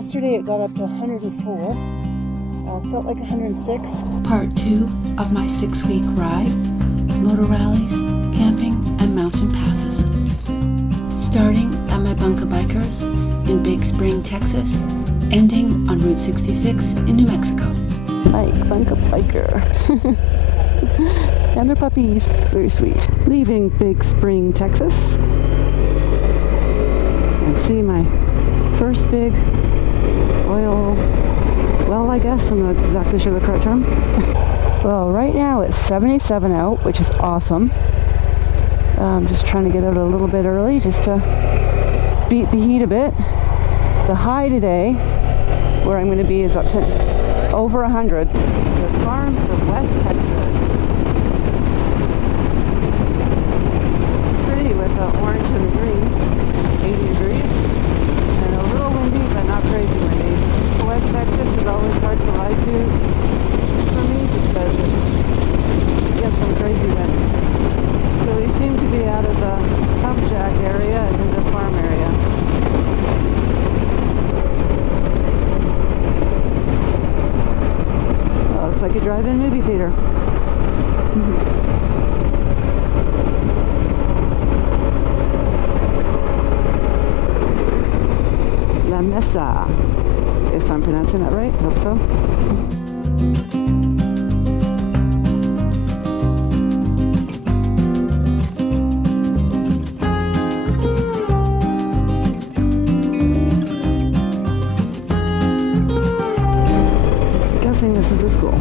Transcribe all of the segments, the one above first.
Yesterday it got up to 104. Felt like 106. Part 2 of my 6-week ride, moto rallies, camping, and mountain passes. Starting at my Bunker Bikers in Big Spring, Texas, ending on Route 66 in New Mexico. Mike, Bunker Biker. And their puppies. Very sweet. Leaving Big Spring, Texas. And see my first big oil well, I guess. I'm not exactly sure the correct term. Well, right now it's 77 out, which is awesome. I'm just trying to get out a little bit early just to beat the heat a bit. The high today, where I'm going to be, is up to over 100. The farms of West Texas. Pretty with the orange and the green. 80 degrees. And a little windy, but not crazy windy. West Texas is always hard to ride to for me because you get some crazy winds. So we seem to be out of the pump jack area and into the farm area. Well, looks like a drive-in movie theater. La Mesa. If I'm pronouncing that right, hope so. I'm guessing this is a school.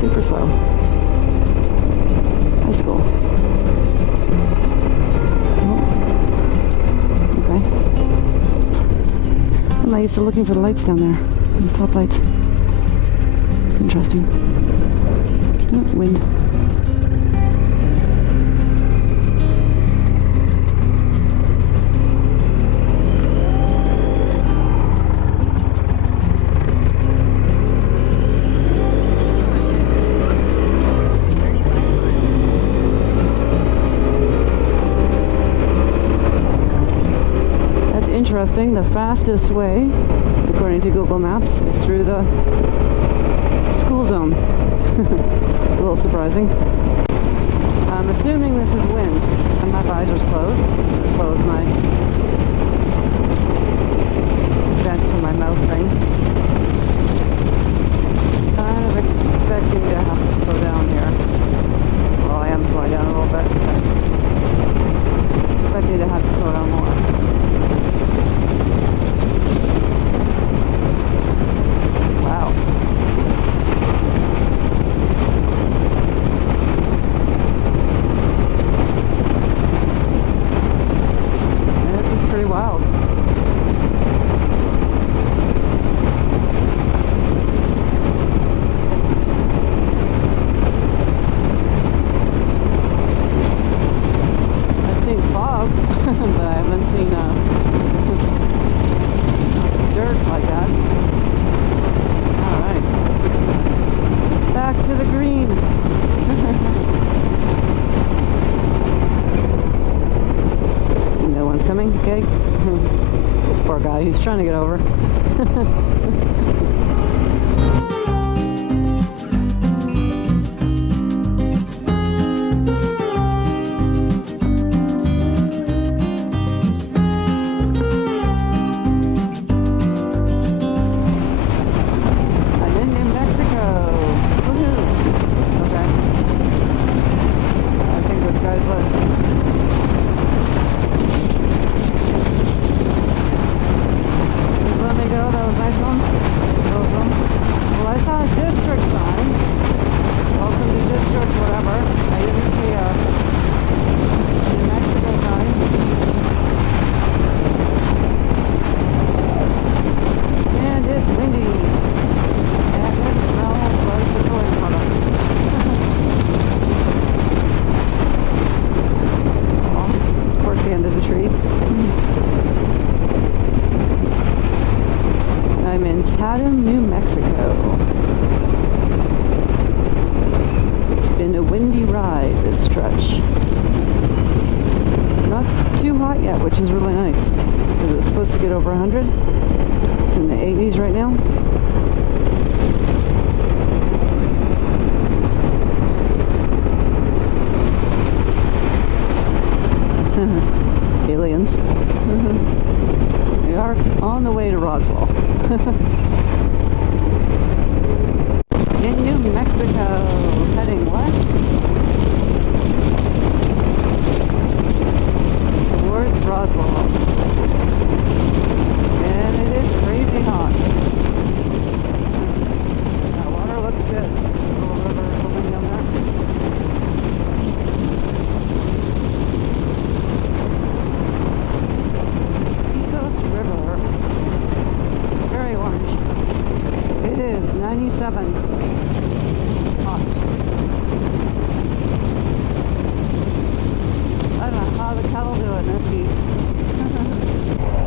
Super slow. High school. I'm not used to looking for the lights down there, the stop lights. It's interesting. Oh, wind. Interesting. The fastest way, according to Google Maps, is through the school zone. A little surprising. I'm assuming this is wind, and my visor's closed. I'll close my vent to my mouth thing. Kind of expecting to have to slow down here. Well, I am slowing down a little bit. Expecting to have to slow down more. Wow. I've seen fog, but I haven't seen dirt like that. Alright. Back to the green. No one's coming? Okay. This poor guy, he's trying to get over. I'm in New Mexico. Woohoo! Okay. I think this guy's left. That was a nice one. Well, I saw a district sign. Welcome to district, whatever. I didn't see a New Mexico sign. And it's windy. And it smells like petroleum products. Well, of course, the end of the tree. I'm in Tatum, New Mexico. It's been a windy ride, this stretch. Not too hot yet, which is really nice. Is it supposed to get over 100? It's in the 80s right now. Aliens. We are on the way to Roswell. In New Mexico, heading west towards Roswell. And it is crazy hot. That water looks good. A little river or something down there. River. Very orange. It is 97. Hot. I don't know how the cattle do it in this heat.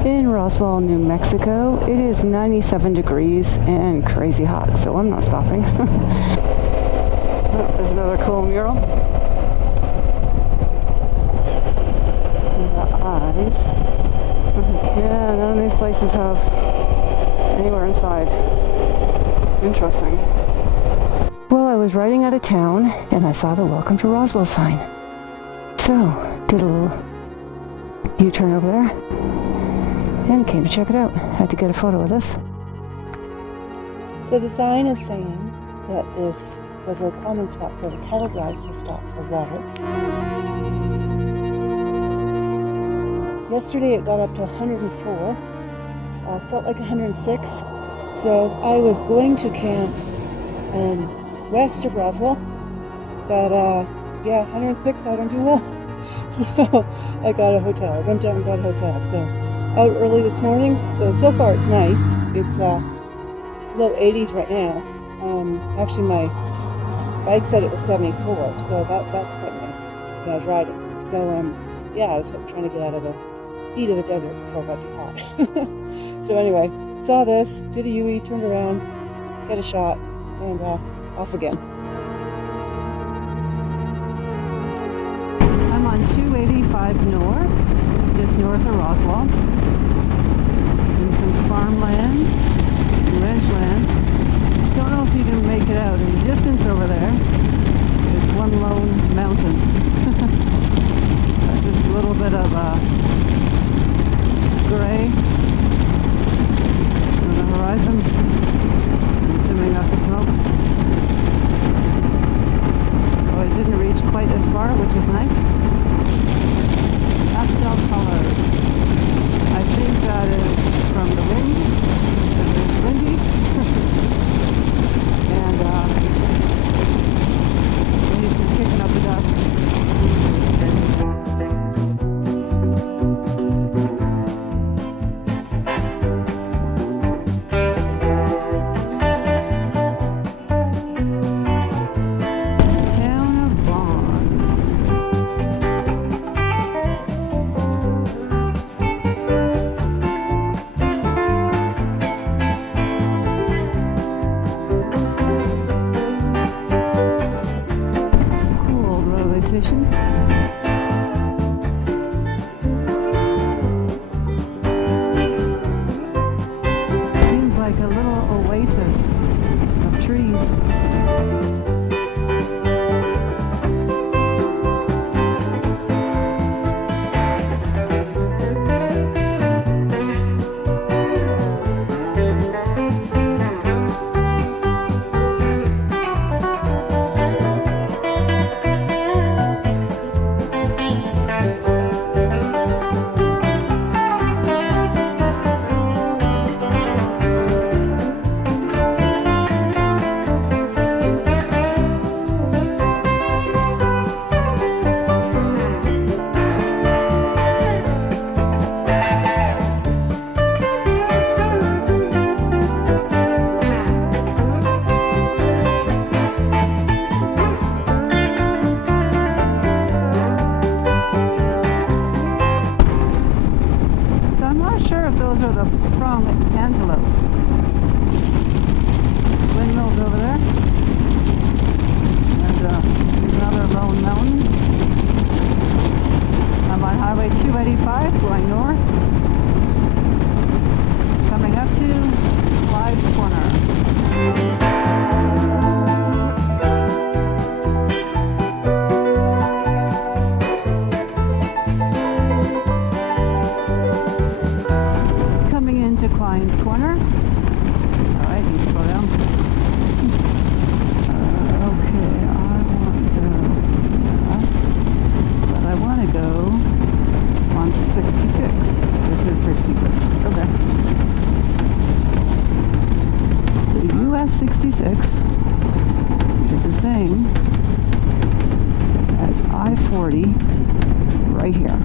In Roswell, New Mexico, it is 97 degrees and crazy hot, so I'm not stopping. Oh, there's another cool mural. The eyes. Yeah, none of these places have anywhere inside. Interesting. Well, I was riding out of town and I saw the Welcome to Roswell sign. So, did a little U-turn over there and came to check it out. Had to get a photo of this. So the sign is saying that this was a common spot for the cattle drives to stop for water. Yesterday it got up to 104, felt like 106, so I was going to camp west of Roswell, but yeah, 106 I don't do well, so I got a hotel. I went down and got a hotel, so out early this morning, so far it's nice. It's low 80s right now. Actually my bike said it was 74, so that's quite nice when I was riding. So yeah, I was trying to get out of the heat of the desert before I got too hot. So anyway, saw this, did a UE, turned around, got a shot, and off again. I'm on 285 north, just north of Roswell, in some farmland, ranchland. Don't know if you can make it out. In the distance over there is one lone mountain. Just a little bit of gray on the horizon. I'm assuming that's the smoke. Oh, it didn't reach quite as far, which is nice. Pastel colors. I think that is from the wind, because it's windy. And it's just kicking up the dust. Seems like a little oasis of trees. Those are the prong antelope. Windmills over there. And another lone mountain. I'm on Highway 285 going north. coming up to Clyde's Corner. Coming into Klein's Corner. Alright, you slow down. Okay, I want to go west, but I want to go on 66. This is 66. Okay. So US 66 is the same as I-40 right here.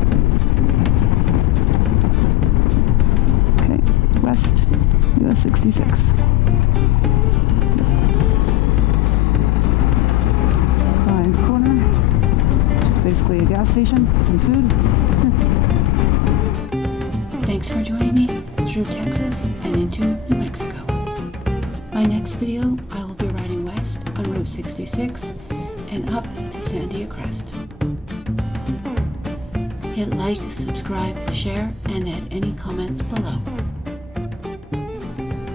Okay, west, US 66. Klein's Corner, which is basically a gas station and food. Thanks for joining me through Texas and into New Mexico. My next video, I will be riding west on Route 66 and up to Sandia Crest. Hit like, subscribe, share, and add any comments below.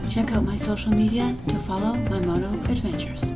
Check out my social media to follow my moto adventures.